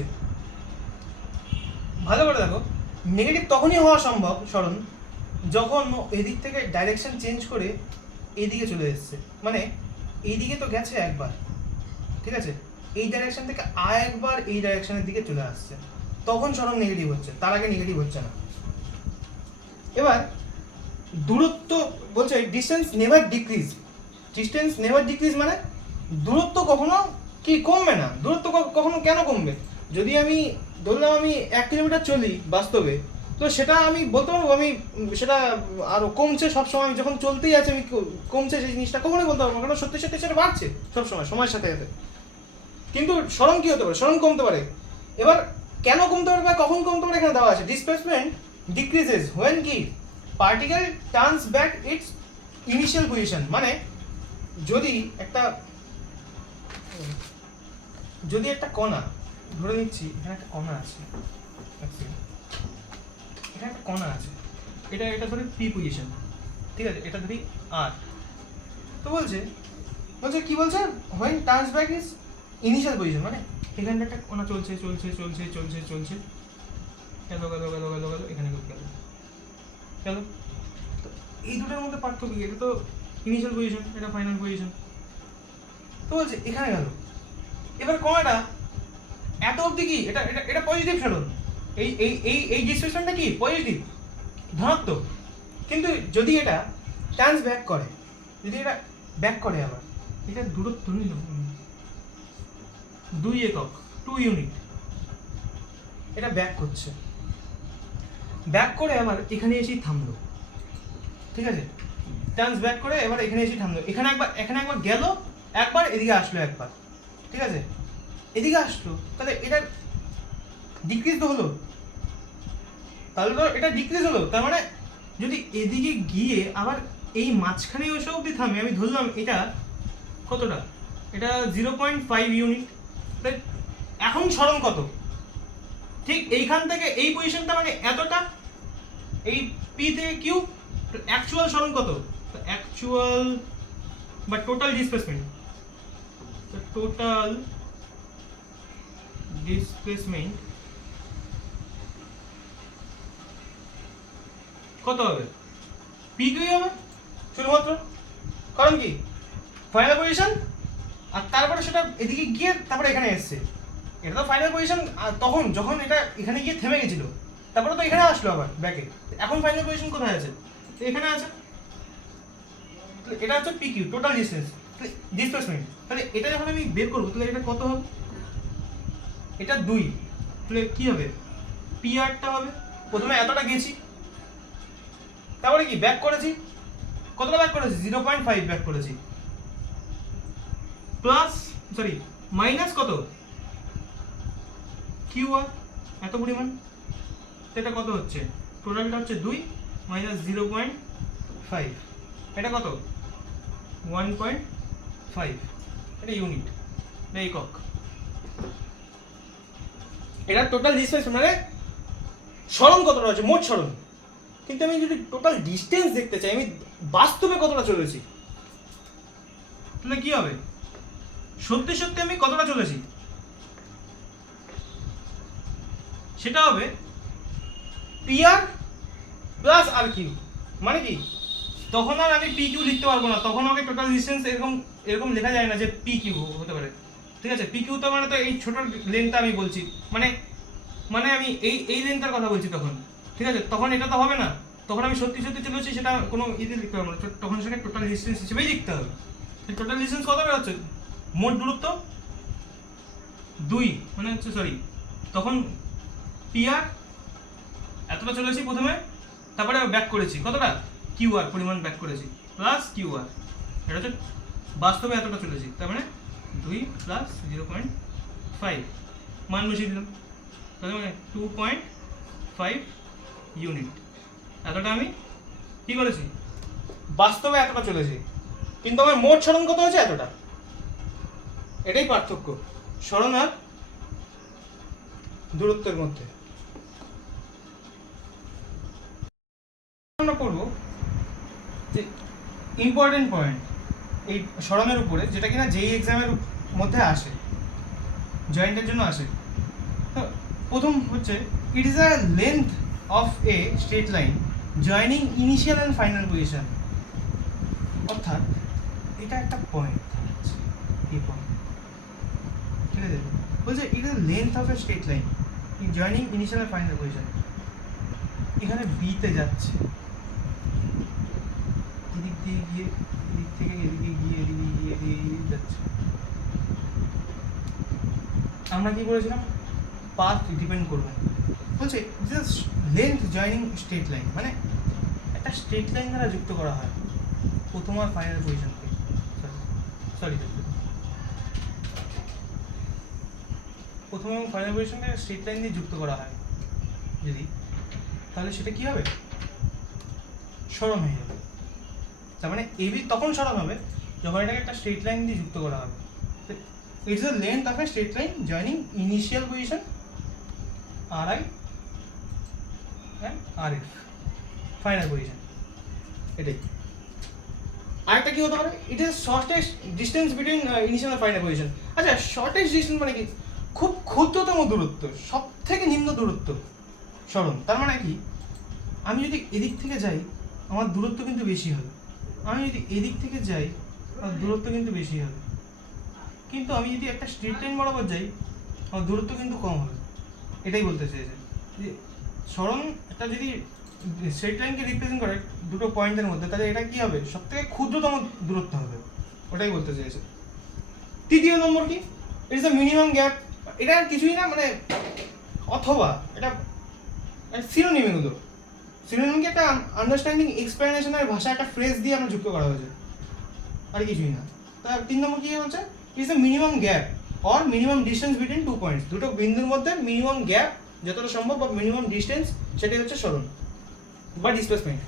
ভালো করে দেখো, নেগেটিভ তখনই হওয়া সম্ভব সরণ যখন এদিক থেকে ডাইরেকশন চেঞ্জ করে এইদিকে চলে এসছে, মানে এইদিকে তো গেছে একবার, ঠিক আছে, এই ডাইরেকশন থেকে একবার এই ডাইরেকশনের দিকে চলে আসছে, তখন সরণ নেগেটিভ হচ্ছে, তার আগে নেগেটিভ হচ্ছে না। এবার দূরত্ব বলছে ডিস্টেন্স নেভার ডিক্রিজ, মানে দূরত্ব কখনো কি কমবে না, দূরত্ব কখনো কেন কমবে, যদি আমি ধরলাম আমি 1 কিলোমিটার চলি বাস্তবে, তো সেটা আমি বলতে পারবো আমি সেটা আরো কমছে সবসময়, আমি যখন চলতেই আছে আমি কমছে সেই জিনিসটা কখনোই বলতে পারবো না, কারণ সত্যি সত্যি সেটা বাড়ছে সবসময় সময়ের সাথে সাথে। কিন্তু সরণ কি হতে পারে, সরণ কমতে পারে। এবার কেন কমতে পারে বা কখন কমতে পারে এখানে দেওয়া আছে, ডিসপ্লেসমেন্ট ডিক্রিজেস হোয়েন কি particle turns back it's initial position, মানে যদি একটা কণা, ধরে নিচ্ছি এখানে একটা কণা আছে, এখানে একটা কণা আছে, এটা ধরি পি পজিশন, ঠিক আছে, এটা ধরি আর, তো বলছে কি বলছে, when turns back is initial position, মানে এখানে একটা কণা চলছে গেল এখানে গেল, তো এই দুটোর মধ্যে পার্থক্য কি, এটা তো ইনিশিয়াল পজিশন, এটা ফাইনাল পজিশন, তো বলছে এখানে গেল। এবার কণাটা এত অবধি কি এটা পজিটিভ সরণ, এই ডিসপ্লেসমেন্টটা কি পজিটিভ, ধনাত্মক, কিন্তু যদি এটা টার্নস ব্যাক করে, যদি এটা ব্যাক করে আবার, এটা দূরত্ব নিল 2 একক 2 ইউনিট, এটা ব্যাক করছে, ব্যাক করে আবার এখানে এসেই থামলো, ঠিক আছে, টার্নস ব্যাক করে এবার এখানে এসেই থামলো, এখানে একবার গেল, একবার এদিকে আসলো একবার, ঠিক আছে, এদিকে আসলো, তাহলে এটা ডিক্রিজ তো হলো, তাহলে তো এটা ডিক্রিজ হলো, তার মানে যদি এদিকে গিয়ে আবার এই মাঝখানে এসে অবধি থামে, আমি ধরলাম এটা কতটা, এটা 0.5 ইউনিট, এখন সরণ কত, ঠিক এইখান থেকে এই পজিশনটা মানে এতটা, এই পি থেকে কিউ, অ্যাকচুয়াল সরণ কত, অ্যাকচুয়াল বা টোটাল ডিসপ্লেসমেন্ট, টোটাল ডিসপ্লেসমেন্ট কত হবে, পি কিউই হবে শুধুমাত্র, কারণ কি ফাইনাল পজিশন, আর তারপরে সেটা এদিকে গিয়ে তারপরে এখানে এসছে, এটা তো ফাইনাল পজিশন তখন যখন এটা এখানে গিয়ে থেমে গেছিল, তারপরে তো এখানে আসলো আবার ব্যাকে, এখন ফাইনাল পজিশন কোথায় আছে, এখানে আছে, এটা হচ্ছে পি কিউ টোটাল ডিসপ্লেসমেন্ট, তাহলে এটা যখন আমি বের করবো তাহলে এটা কত হবে, এটা 2, তাহলে কি হবে, পি আরটা হবে, প্রথমে এতটা গেছি, তারপরে কি ব্যাক করেছি, কতটা ব্যাক করেছি, 0.5 ব্যাক করেছি, প্লাস মাইনাস কত, কিউ আর এত পরিমাণ, এটা কত হচ্ছে, টোটালটা হচ্ছে 2 মাইনাস 0.5, এটা কত 1.5, এটা ইউনিট, এটা একক, এটা টোটাল ডিসপ্লেসমেন্ট মানে সরণ কতটা হচ্ছে, মোট সরণ, কিন্তু আমি যদি টোটাল ডিস্টেন্স দেখতে চাই, আমি বাস্তবে কতটা চলেছি, তাহলে কি হবে, সত্যি সত্যি আমি কতটা চলেছি, সেটা হবে পি আর প্লাস আর কিউ, মানে কি তখন আর আমি পি কিউ লিখতে পারবো না, তখন আমাকে টোটাল ডিস্টেন্স এরকম লেখা যায় না যে পি কিউ হতে পারে, ঠিক আছে, পি কিউ তো মানে তো এই ছোট লেন্থটা আমি বলছি, মানে আমি এই লেন্থটার কথা বলছি তখন, ঠিক আছে, তখন এটা তো হবে না, তখন আমি সত্যি সত্যি চলেছি, সেটা কোনো ইতে লিখতে পারবো না, তখন সেটা টোটাল ডিস্টেন্স হিসেবেই লিখতে হবে, টোটাল ডিস্টেন্স কত বেরোচ্ছে, মোট দূরত্ব 2, মানে হচ্ছে তখন পি আর এতটা চলেছি প্রথমে, তারপরে ব্যাক করেছি কতটা, কিউ আর পরিমাণ ব্যাক করেছি, প্লাস কিউ আর, এটা হচ্ছে বাস্তবে এতটা চলেছি, তার মানে 2 প্লাস 0.5 মান বসিয়ে দিলাম, তাহলে মানে 2.5 ইউনিট, এতটা আমি কি করেছি, বাস্তবে এতটা চলেছি, কিন্তু আমার মোট সরণ কত হয়েছে, এতটা, এটাই পার্থক্য সরণ আর দূরত্বের মধ্যে। আমরা করবো যে ইম্পর্টেন্ট পয়েন্ট এই সরণের উপরে, যেটা কিনা যেই এক্সামের মধ্যে আসে, জয়েন্টের জন্য আসে, তো প্রথম হচ্ছে ইট is a length of a straight line joining initial and final position, অর্থাৎ এটা একটা পয়েন্ট, এই পয়েন্ট, ঠিক আছে, বলছে it is length of a straight line joining initial and final position, এখানে বিতে যাচ্ছে, এদিক দিয়ে গিয়ে এদিক থেকে এদিকে গিয়ে এদিকে যাচ্ছে, আমরা কি করেছিলাম, পাথ ডিপেন্ড করবে, বলছে just length joining straight line, মানে একটা স্ট্রেট লাইন দ্বারা যুক্ত করা হয় প্রথম আর ফাইনাল পজিশনকে, প্রথম এবং ফাইনাল পজিশনকে স্ট্রেট লাইন দিয়ে যুক্ত করা হয় যদি, তাহলে সেটা কি হবে, সরণ হয়ে যাবে, তার মানে এবি তখন সরণ হবে যখন এটাকে একটা স্ট্রেট লাইন দিয়ে যুক্ত করা হবে, it's the length of a straight line joining initial position R I and R F final position, এটাই। আরেকটা কি হতে পারে, it is shortest distance between initial আর ফাইনাল পজিশন, আচ্ছা শর্টেস্ট ডিস্টেন্স মানে কি, খুব ক্ষুদ্রতম দূরত্ব, সব থেকে নিম্ন দূরত্ব সরণ, তার মানে কি আমি যদি এদিক থেকে যাই আমার দূরত্ব কিন্তু বেশি হবে, আমি যদি এদিক থেকে যাই আমার দূরত্ব কিন্তু বেশি হবে, কিন্তু আমি যদি একটা স্ট্রেট লাইন বরাবর যাই আমার দূরত্ব কিন্তু কম হবে, এটাই বলতে চেয়েছে যে সরণ একটা যদি স্ট্রেট লাইনকে রিপ্রেজেন্ট করে দুটো পয়েন্টের মধ্যে, তাহলে এটা কি হবে? সবথেকে ক্ষুদ্রতম দূরত্ব হবে, ওটাই বলতে চাইছে। তৃতীয় নম্বর কি? It's a minimum gap. এটা কিছুই না, মানে অথবা এটা সিনোনিম, এগুলো সিনোনিমকে একটা আন্ডারস্ট্যান্ডিং এক্সপ্লেনেশনের ভাষা, একটা ফ্রেজ দিয়ে আমরা যুক্ত করা হয়েছে, আর কিছুই না। তার 3 নম্বর কি বলছে? It's a minimum gap or minimum distance between two points. দুটো বিন্দুর মধ্যে মিনিমাম গ্যাপ যতটা সম্ভব বা মিনিমাম ডিস্টেন্স, সেটাই হচ্ছে সরণ বা ডিসপ্লেসমেন্ট।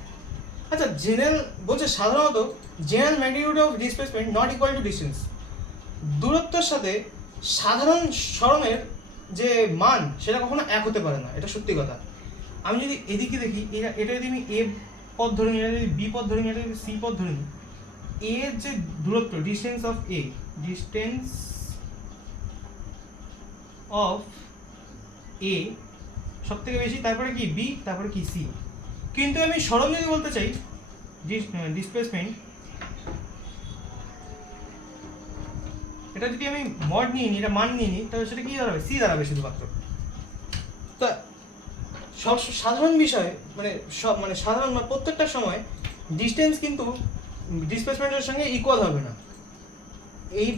আচ্ছা, জেনারেল বলছে সাধারণত general magnitude of displacement not equal to distance. দূরত্বের সাথে সাধারণ সরণের যে মান সেটা কখনো এক হতে পারে না, এটা সত্যি কথা। আমি যদি এদিকে দেখি, এটা যদি আমি এ পথ ধরে নিই, এটা যদি বি পথ ধরে নিই, এটা যদি সি পথ ধরে নিই, এ এর যে দূরত্ব, distance of A, distance of A সব থেকে বেশি, তারপরে কি বি, তারপরে কি সি। কিন্তু আমি সরণ যদি বলতে চাই, ডিসপ্লেসমেন্ট, এটা যদি আমি মড নিয়ে নিই, এটা মান নিয়ে নিই, তাহলে সেটা কি দাঁড়াবে? সি দাঁড়াবে শুধুমাত্র। তো সব সাধারণ বিষয়, মানে সাধারণ প্রত্যেকটা সময় ডিস্টেন্স কিন্তু ডিসপ্লেসমেন্টের সঙ্গে ইকুয়াল হবে না। এই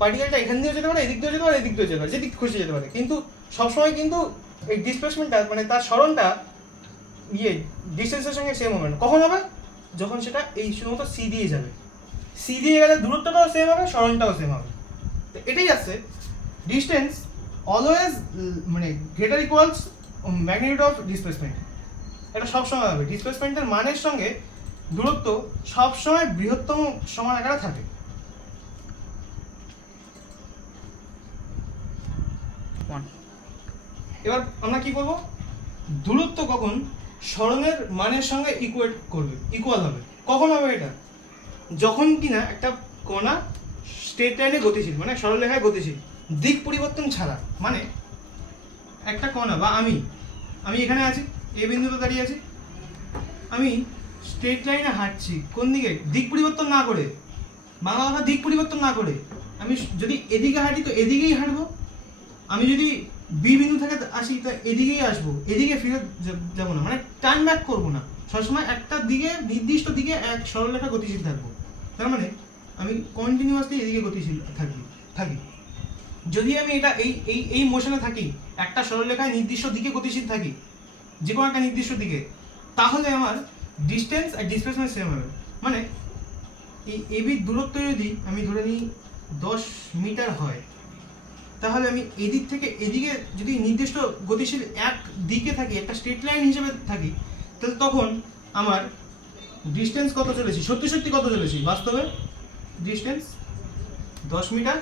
পার্টিকেলটা এখান দিয়েও যেতে পারে, এদিক দিয়েও যেতে পারে, এদিক দিয়েও যেতে পারে, যেদিক খুশি যেতে পারে, কিন্তু সবসময় কিন্তু এই ডিসপ্লেসমেন্টটা, মানে তার সরণটা ডিস্টেন্সের সঙ্গে সেম হবে না। কখন হবে? যখন সেটা এই শুধুমাত্র সি দিয়ে যাবে। সি দিয়ে গেলে দূরত্বটাও সেম হবে, সরণটাও সেম হবে। তো এটাই আছে ডিস্টেন্স অলওয়েজ মানে greater equals magnitude of displacement. এটা সবসময় হবে, ডিসপ্লেসমেন্টের মানের সঙ্গে দূরত্ব সবসময় বৃহত্তম সমান আকারে থাকে। এবার আমরা কি করব? দূরত্ব কখন সরণের মানের সঙ্গে ইকুয়াল হবে? কখন হবে এটা? যখন কিনা একটা কণা স্ট্রেট লাইনে গতিশীল, মানে সরলরেখায় গতিশীল, দিক পরিবর্তন ছাড়া। মানে একটা কণা বা আমি এখানে আছি, এ বিন্দুতে দাঁড়িয়ে আছি, আমি স্ট্রেট লাইনে হাঁটছি, কোন দিকে? দিক পরিবর্তন না করে, বাংলা কথা দিক পরিবর্তন না করে। আমি যদি এদিকে হাঁটি তো এদিকেই হাঁটবো, আমি যদি বি বিন্দু থেকে আসি তা এদিকেই আসবো, এদিকে ফেরত যাবো না, মানে টার্ন ব্যাক করবো না, সবসময় একটা দিকে, নির্দিষ্ট দিকে এক সরলরেখা গতিশীল থাকবো। তার মানে আমি কন্টিনিউয়াসলি এদিকে গতিশীল থাকি। যদি আমি এটা এই মোশনে থাকি, একটা সরলরেখায় নির্দিষ্ট দিকে গতিশীল থাকি, যে কোনো একটা নির্দিষ্ট দিকে, তাহলে আমার ডিস্টেন্স আর ডিসপ্লেসমেন্ট সেম হবে। মানে এই এবির দূরত্ব যদি আমি ধরে নিই 10 মিটার হয়, তাহলে আমি এদিক থেকে এদিকে যদি নির্দিষ্ট গতিশীল এক দিকে থাকি, একটা স্ট্রেট লাইন হিসেবে থাকি, তাহলে তখন আমার ডিস্টেন্স কত চলেছি, সত্যি কত চলেছি বাস্তবে? Distance 10 metre.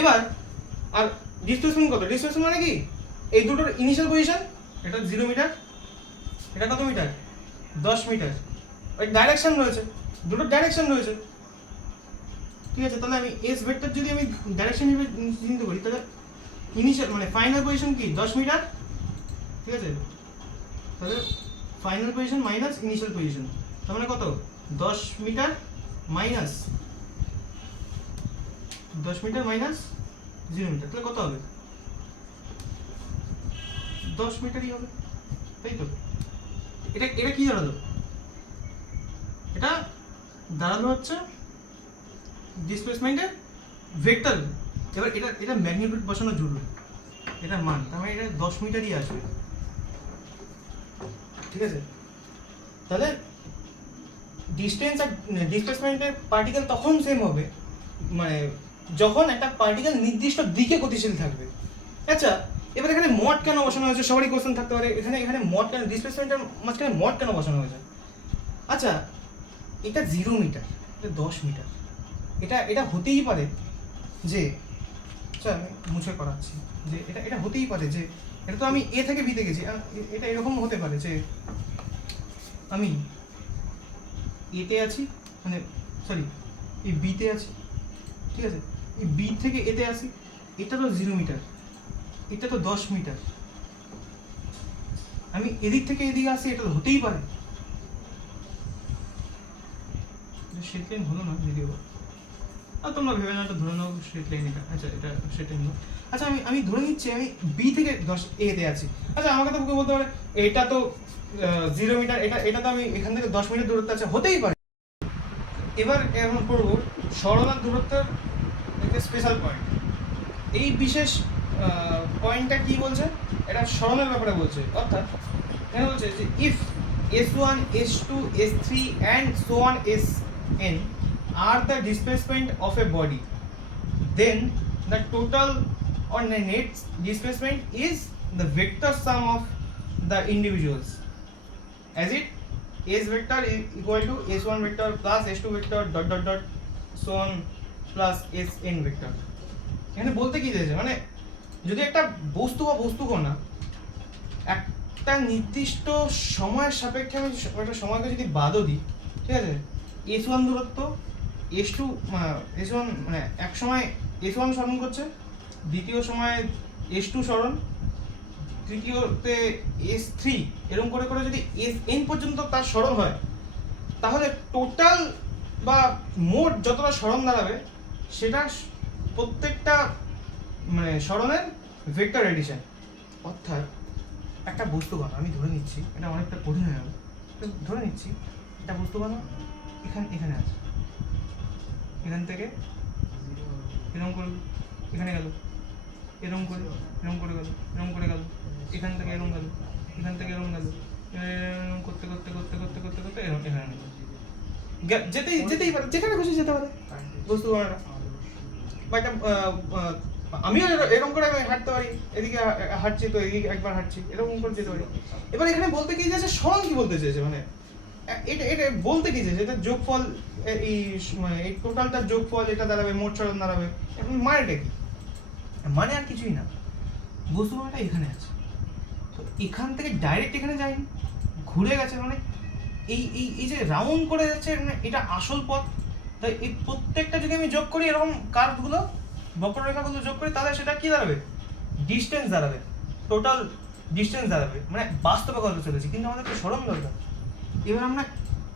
এবার আর ডিসপ্লেসমেন্ট কত? ডিসপ্লেসমেন্ট মানে কি? এই দুটোর ইনিশিয়াল পজিশন, এটা 0 মিটার, এটা কত মিটার? 10 মিটার। ওই ডাইরেকশন রয়েছে, দুটোর ডাইরেকশন রয়েছে, ঠিক আছে? তাহলে আমি এস ভেক্টর যদি আমি ডাইরেকশন হিসেবে চিন্তা করি, তাহলে ইনিশিয়াল মানে ফাইনাল পজিশন কি? 10 মিটার, ঠিক আছে? তাহলে final position minus initial position, তার মানে কত? 10 metre minus 10 metre minus 0 metre, তাহলে কত হবে? 10 মিটারই হবে, তাই তো? এটা কি দাঁড়ালো? এটা দাঁড়ালো হচ্ছে ডিসপ্লেসমেন্টের ভেক্টর। এবার এটা ম্যাগনিটিউড বসানো জরুরি, এটা মান, তার মানে এটা 10 মিটারই আসবে, ঠিক আছে? তাহলে ডিস্টেন্স আর ডিসপ্লেসমেন্টের পার্টিকেল তখন সেম হবে, মানে যখন একটা পার্টিকেল নির্দিষ্ট দিকে গতিশীল থাকবে। আচ্ছা, এবার এখানে মড কেন বসানো হয়েছে? সবারই কোশ্চেন থাকতে পারে, এখানে মড কেন, ডিসপ্লেসমেন্টের মাঝখানে মড কেন বসানো হয়েছে? আচ্ছা, এটা 0 মিটার, এটা 10 মিটার, এটা হতেই পারে যে, আচ্ছা আমি মুছে করাচ্ছি, যে এটা হতেই পারে যে, এটা তো আমি এ থেকে বিতে গেছি, এটা এরকম হতে পারে যে আমি এতে আছি, মানে সরি এই বিতে আছি, ঠিক আছে? এই বি থেকে এতে আসি, এটা তো 0 মিটার, এটা তো 10 মিটার, আমি এদিক থেকে এদিকে আসি, এটা তো হতেই পারে। স্ট্রেট লাইন হলো না যদিও, আর তোমরা ভেবে না, এটা ধরে নাও স্ট্রেট লাইন, এটা আচ্ছা এটা স্ট্রেট লাইন। আচ্ছা আমি ধরে নিচ্ছি আমি বি থেকে 10 এতে আছি। আচ্ছা আমাকে তো বলতে পারে এটা তো 0 মিটার, এটা তো আমি এখান থেকে 10 মিটার দূরত্ব আছে, হতেই পারে। এবার এখন পড়ব সরণ আর দূরত্বের একটা স্পেশাল পয়েন্ট। এই বিশেষ পয়েন্টটা কি বলছে, এটা সরণের ব্যাপারে বলছে। অর্থাৎ এখানে বলছে যে if s1 s2 s3 and so on sn are the displacement of a body, then the total or the net displacement is the vector sum of the individuals, as it s vector is equal to s1 vector plus s2 vector dot dot dot so on plus sn vector। এখানে বলতে কি চাইছে, মানে যদি একটা বস্তু বা বস্তুকণা একটা নির্দিষ্ট সময়ের সাপেক্ষে আমি একটা সময়কে যদি বাদও দিই, ঠিক আছে, s1 দূরত্ব s2 s1 মানে এক সময় s1 সরণ করছে, দ্বিতীয় সময়ে s2 সরণ, তৃতীয়তে s3, এরকম করে করে যদি sn পর্যন্ত তার সরণ হয়, তাহলে টোটাল বা মোট যতটা সরণ দাঁড়াবে সেটা প্রত্যেকটা মানে সরণের ভেক্টর এডিশন। অর্থাৎ একটা বস্তুকণা আমি ধরে নিচ্ছি, এটা অনেকটা কঠিন হয়ে গেল, ধরে নিচ্ছি একটা বস্তুকণা এখানে আছে, এখান থেকে এরকম করে এখানে গেল, এরকম করে গেল, এরকম করে গেল, এখান থেকে এরকম গেল, এখান থেকে এরকম গেল, এরকম করতে করতে করতে করতে করতে করতে এরকম এখানে যেতেই পারে, যেখানে খুশি যেতে পারে বস্তুকণাটা। বা একটা আমিও এরকম করে আমি হাঁটতে পারি, এদিকে হাঁটছি তো এদিকে একবার হাঁটছি, এরকম করে যেতে পারি। এবার এখানে বলতে কি চাইছে, সরণ কি বলতে চাইছে, মানে এটা বলতে কি চাইছে, এটা যোগফল, এই মানে এই টোটালটার যোগফল এটা দাঁড়াবে, মোট সরণ দাঁড়াবে। এখন মানেটা কি, মানে আর কিছুই না, বস্তুকণাটা এখানে আছে, তো এখান থেকে ডাইরেক্ট এখানে যায়নি, ঘুরে গেছে, মানে এই যে রাউন্ড করে যাচ্ছে, মানে এটা আসল পথ। তাই এই প্রত্যেকটা যদি আমি যোগ করি, এরকম কার্ভগুলো বক্ররেখাগুলো যোগ করি, তাহলে সেটা কি দাঁড়াবে, ডিস্টেন্স দাঁড়াবে, টোটাল ডিস্টেন্স দাঁড়াবে, মানে বাস্তবে কথা চলেছি, কিন্তু আমাদের তো সরণ দরকার। এবার আমরা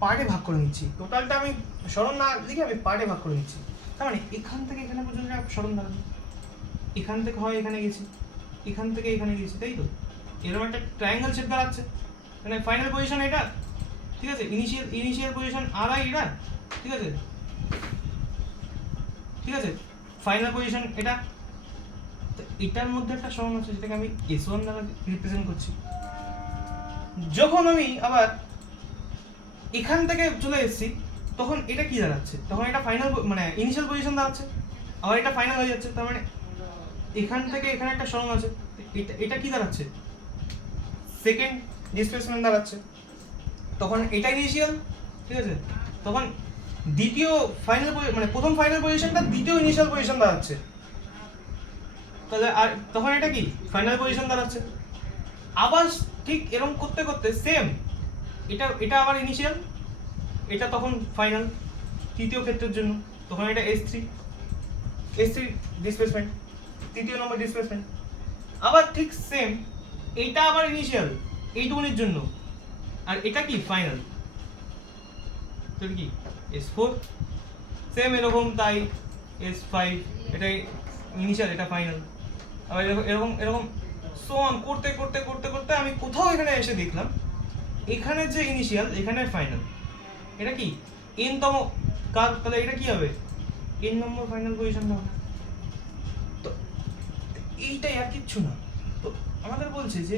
পার্টে ভাগ করে নিচ্ছি, টোটালটা আমি সরণ না লিখে আমি পার্টে ভাগ করে নিচ্ছি। তার মানে এখান থেকে এখানে পর্যন্ত সরণ দাঁড়াবে, এখান থেকে হয় এখানে গেছি, এখান থেকে এখানে গেছি, তাই তো এরকম একটা ট্রায়াঙ্গেল শেপ দাঁড়াচ্ছে। মানে ফাইনাল পজিশন এটা, ঠিক আছে, ইনিশিয়াল পজিশন আর এটা, ঠিক আছে, ঠিক আছে, ফাইনাল পজিশন এটা। তো এটার মধ্যে একটা সরণ আছে যেটাকে আমি s1 দ্বারা রিপ্রেজেন্ট করছি। যখন আমি আবার এখান থেকে চলে এসেছি, তখন এটা কি দাঁড়াচ্ছে, তখন এটা ফাইনাল মানে ইনিশিয়াল পজিশন দাঁড়াচ্ছে, আবার এটা ফাইনাল হয়ে যাচ্ছে। তার মানে এখান থেকে এখানে একটা সরণ আছে, এটা কি দাঁড়াচ্ছে, সেকেন্ড ডিসপ্লেসমেন্ট দাঁড়াচ্ছে। তখন এটা ইনিশিয়াল, ঠিক আছে, তখন দ্বিতীয় ফাইনাল মানে প্রথম ফাইনাল পজিশনটা দ্বিতীয় ইনিশিয়াল পজিশন দাঁড়াচ্ছে, তাহলে আর তখন এটা কি ফাইনাল পজিশন দাঁড়াচ্ছে। আবার ঠিক এরকম করতে করতে সেম এটা আবার ইনিশিয়াল, এটা তখন ফাইনাল তৃতীয় ক্ষেত্রের জন্য, তখন এটা s3 ডিসপ্লেসমেন্ট, তৃতীয় নম্বর ডিসপ্লেসমেন্ট। আবার ঠিক সেম এটা আবার ইনিশিয়াল এইটুকুনির জন্য, আর এটা কি ফাইনাল, তো কি s4 সেম এরকম, তাই s5 এটা ইনিশিয়াল, এটা ফাইনাল। আবার এরকম এরকম সো অন করতে করতে করতে করতে আমি কোথাও এখানে এসে দেখলাম এখানে যে ইনিশিয়াল, এখানে ফাইনাল, এটা কি n তম কার, তাহলে এটা কি হবে n নম্বর ফাইনাল পজিশন হবে। তো এইটাই আর কিচ্ছু না। তো আমাদের বলছে যে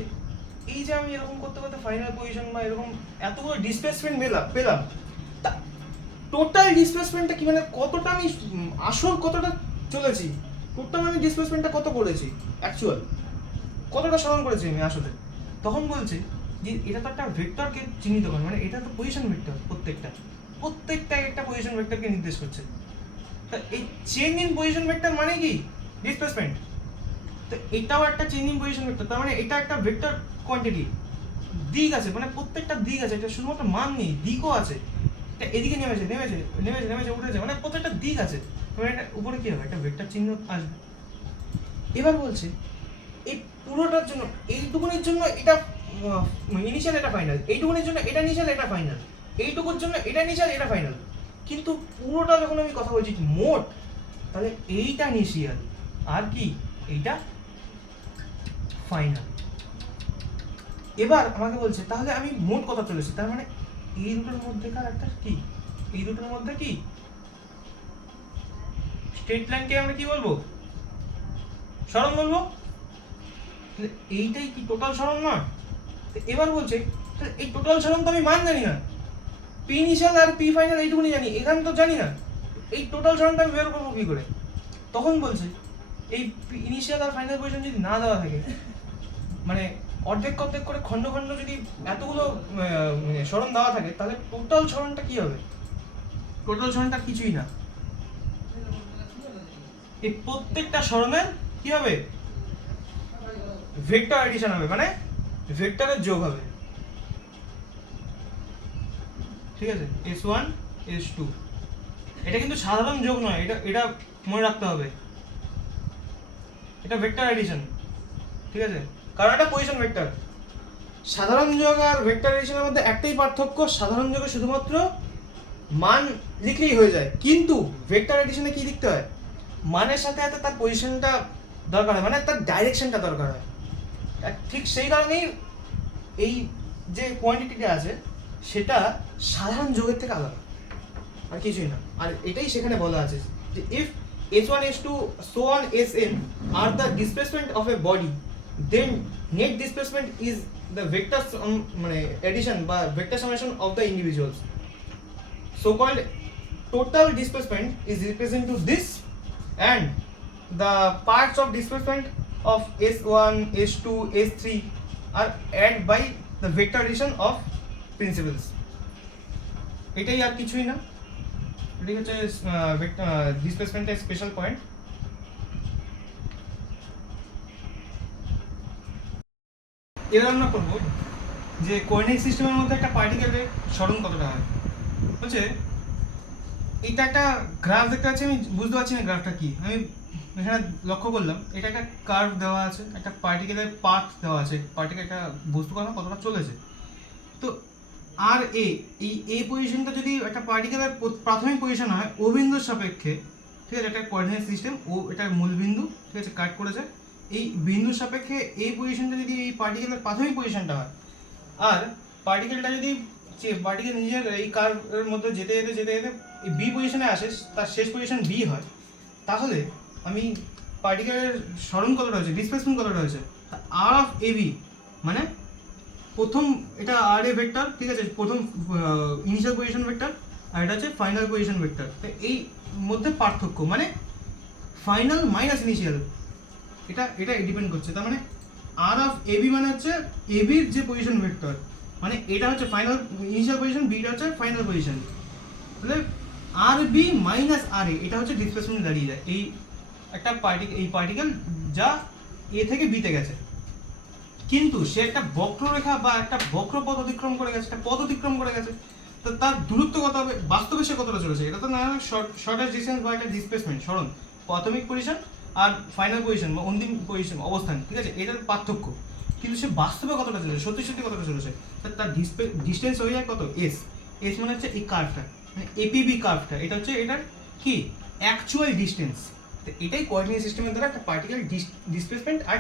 এই যে আমি এরকম করতে করতে ফাইনাল পজিশন বা এরকম এতগুলো ডিসপ্লেসমেন্ট পেলাম, তা টোটাল ডিসপ্লেসমেন্টটা কি, মানে কতটা আমি আসল কতটা চলেছি, টোটাল আমি ডিসপ্লেসমেন্টটা কত করেছি, অ্যাকচুয়াল কতটা সরণ করেছি আমি আসলে। তখন বলছে যে এটা তো একটা ভেক্টরকে চিহ্নিত করে, মানে এটা তো পজিশন ভেক্টর, প্রত্যেকটা একটা পজিশন ভেক্টরকে নির্দেশ করছে। তা এই চেঞ্জ ইন পজিশন ভেক্টর মানে কি ডিসপ্লেসমেন্ট, তো এটাও একটা চেঞ্জ ইন পজিশন ভেক্টর। তার মানে এটা একটা ভেক্টর কোয়ান্টিটি, দিক আছে, মানে প্রত্যেকটা দিক আছে, এটা শুধুমাত্র মান নেই, দিকও আছে। এটা এদিকে নেমেছে নেমেছে নেমেছে নেমেছে উঠেছে, মানে প্রত্যেকটা দিক আছে। মানে এটা উপরে কি হবে, একটা ভেক্টর চিহ্ন আসবে। এবার বলছে এই পুরোটার জন্য, এইটুকুনির জন্য এটা ইনিশিয়াল, এটা ফাইনাল, এইটুকুনির জন্য এটা ইনিশিয়াল, এটা ফাইনাল, এইটুকুর জন্য এটা ইনিশিয়াল, এটা ফাইনাল। কিন্তু পুরোটা যখন আমি কথা বলছি মোট, তাহলে এইটা ইনিশিয়াল আর কি এইটা ফাইনাল। এবার আমাকে বলছে তাহলে আমি মোট কত চলেছি, তার মানে এই দুটোর মধ্যেকার একটা কি, এই দুটোর মধ্যে কি স্ট্রেট লাইনকে আমরা কি বলবো, সরণ বলবো। এইটাই কি টোটাল সরণ না? এবার বলছে এই টোটাল সরণ তো আমি মান জানি না, পি ইনিশিয়াল আর পি ফাইনাল এইটুকুনি জানি, এখানে তো জানি না, এই টোটাল সরণটা আমি বের করবো কি করে? তখন বলছে এই ইনিশিয়াল আর ফাইনাল পজিশন যদি না দেওয়া থাকে, মানে অর্ধেক অর্ধেক করে খন্ড খন্ড যদি এতগুলো সরণ দেওয়া থাকে, তাহলে টোটাল সরণটা কি হবে? টোটাল সরণটা কিছুই না, এই প্রত্যেকটা সরণের কি হবে, ভেক্টর এডিশন হবে, মানে ভেক্টরের যোগ হবে, ঠিক আছে? S1 S2 এটা কিন্তু সাধারণ যোগ নয়, এটা এটা মনে রাখতে হবে, এটা ভেক্টর এডিশন, ঠিক আছে? কারণ এটা পজিশন ভেক্টর। সাধারণ যোগ আর ভেক্টর এডিশনের মধ্যে একটাই পার্থক্য, সাধারণ যোগে শুধুমাত্র মান লিখলেই হয়ে যায়, কিন্তু ভেক্টর এডিশনে কি লিখতে হয়, মানের সাথে সাথে তার পজিশনটা দরকার হয়, মানে তার ডাইরেকশনটা দরকার হয়। ঠিক সেই কারণেই এই যে কোয়ান্টিটিটা আছে সেটা সাধারণ যোগের থেকে আলাদা, আর কিছুই না। আর এটাই সেখানে বলা আছে যে if h1 h2 so on sn are the displacement of a body, then net displacement is the vector মানে addition বা vector summation of the individuals, so called total displacement is represented to this, and the parts of displacement of s1 s2 s3 are added by the vector addition of principles। এটাই আর কিছুই না, এটাই হচ্ছে ডিসপ্লেসমেন্টের special point. এবার আমরা করবো যে coordinate সিস্টেমের মধ্যে একটা পার্টিকেলের সরণ কতটা হয়। হচ্ছে এটা একটা গ্রাফ দেখতে পাচ্ছি, আমি বুঝতে পারছি না গ্রাফটা কি, আমি এখানে লক্ষ্য করলাম এটা একটা কার্ভ দেওয়া আছে, একটা পার্টিকেলের পাথ দেওয়া আছে, পার্টিকেল একটা বস্তু কতটা চলেছে। তো আর এই পজিশনটা যদি একটা পার্টিকেলের প্রাথমিক পজিশন হয় ও বিন্দুর সাপেক্ষে, ঠিক আছে, একটা কোঅর্ডিনেট সিস্টেম, ও এটার মূল বিন্দু, ঠিক আছে, কাট করেছে, এই বিন্দুর সাপেক্ষে এই পজিশনটা যদি এই পার্টিকেলের প্রাথমিক পজিশনটা হয়, আর পার্টিকেলটা যদি পার্টিকেল নিজের এই কার্ভের মধ্যে যেতে যেতে যেতে যেতে এই বি পজিশনে আসে, তার শেষ পজিশন বি হয়, তাহলে আমি পার্টিকেলের সরণ কতটা হয়েছে, ডিসপ্লেসমেন্ট কতটা হয়েছে, আর অফ এ বি, মানে প্রথম এটা আর এ ভেক্টর, ঠিক আছে, প্রথম ইনিশিয়াল পজিশন ভেক্টর, আর এটা হচ্ছে ফাইনাল পজিশন ভেক্টর। তো এই মধ্যে পার্থক্য মানে ফাইনাল মাইনাস ইনিশিয়াল, এটা এটা ডিপেন্ড করছে। তার মানে আর অফ এ বি মানে হচ্ছে এ বির যে পজিশন ভেক্টর, মানে এটা হচ্ছে ফাইনাল ইনিশিয়াল পজিশন, বিটা হচ্ছে ফাইনাল পজিশন, তাহলে আর বি মাইনাস আর এ এটা হচ্ছে ডিসপ্লেসমেন্ট দাঁড়িয়ে যায় এই একটা পার্টিকেল যা এ থেকে বিতে গেছে, কিন্তু সে একটা বক্ররেখা বা একটা বক্রপথ অতিক্রম করে গেছে, একটা পথ অতিক্রম করে গেছে, তো তার দূরত্ব কত হবে, বাস্তবে সে কতটা চলেছে, এটা তো না শর্টেস্ট ডিসটেন্স বা একটা ডিসপ্লেসমেন্ট, সরণ প্রাথমিক পজিশন আর ফাইনাল পজিশন বা অন্তিম পজিশন অবস্থান, ঠিক আছে, এটার পার্থক্য। কিন্তু সে বাস্তবে কতটা চলেছে, সত্যি সত্যি কতটা চলেছে, তার ডিস্টেন্স হয়ে যায় কত, এস মানে হচ্ছে এই কার্ভটা, মানে এপিবি কার্ভটা, এটা হচ্ছে এটার কি অ্যাকচুয়াল ডিস্টেন্স। তো এটাই কোঅর্ডিনেট সিস্টেমের দ্বারা একটা পার্টিকেল ডিসপ্লেসমেন্ট আর